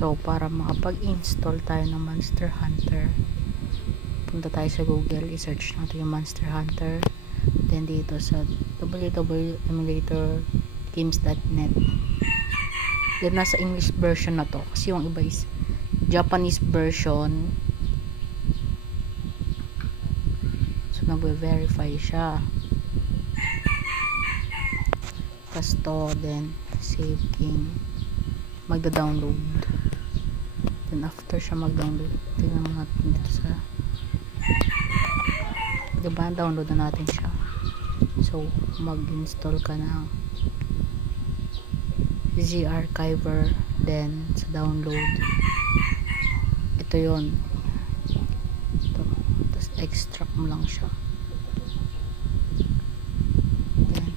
So, para makapag-install tayo ng Monster Hunter, punta tayo sa Google, i-search natin yung Monster Hunter. Then, dito sa www.emulatorgames.net. Then, nasa English version na to. Kasi yung iba is Japanese version. So, nagbe-verify siya. Tapos to, then, save king. Magda-download. Then, after siya mag-download, tingnan natin dito sa diba, download na natin siya. So, mag-install ka ng Z Archiver, then, sa download. Ito yon Ito. Tapos, extract mo lang siya. Then,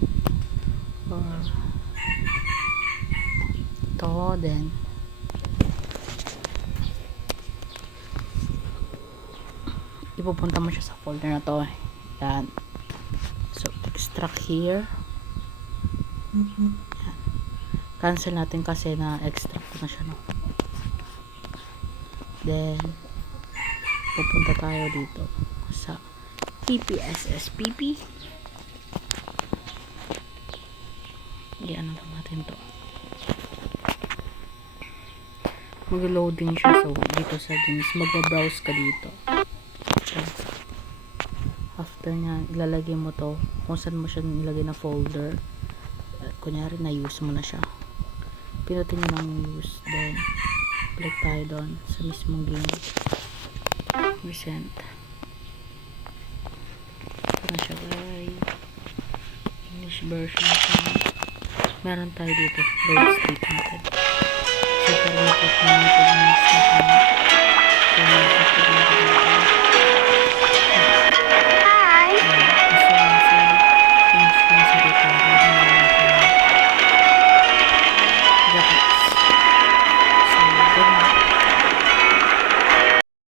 or, then, ipupunta mo siya sa folder na to. Yan. So, extract here. Yan. Cancel natin kasi na extract na siya, no? Then, pupunta tayo dito sa PPSSPP. Yan lang natin to. Mag-loading siya. So, dito sa games, mag-browse ka dito. After niya, ilalagay mo to kung saan mo siya nilagay na folder. Kunyari, na-use mo na siya. Pinutin nyo yung use. Then, click tayo doon sa mismong game. Resent. Ito na siya, guys. English version siya. Meron tayo dito. Load state natin. So, para natin